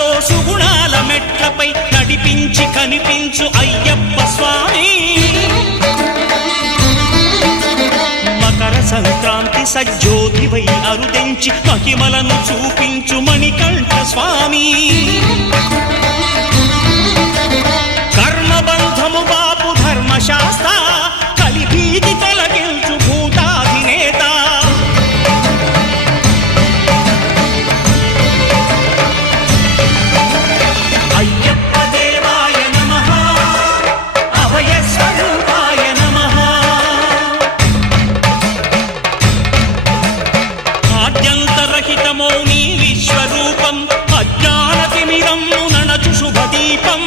సుఖాలతో సుగుణాల మెట్లపై నడిపించి కనిపించు అయ్యప్ప స్వామి. మకర సంక్రాంతి సజ్జోతివై అరుదెంచి మహిమలను చూపించు మణికంఠ స్వామి. కర్మబంధము బాపు ధర్మశాస్త్ర కలిభీతి తొలగించు భూతాధినేత. అయ్యప్ప దేవాయ నమః, అభయ స్వరూపాయ నమః. ఆద్యంతరహితమో నీ విశ్వరూపం, అజ్ఞానతిమిరం నణచు శుభదీపం.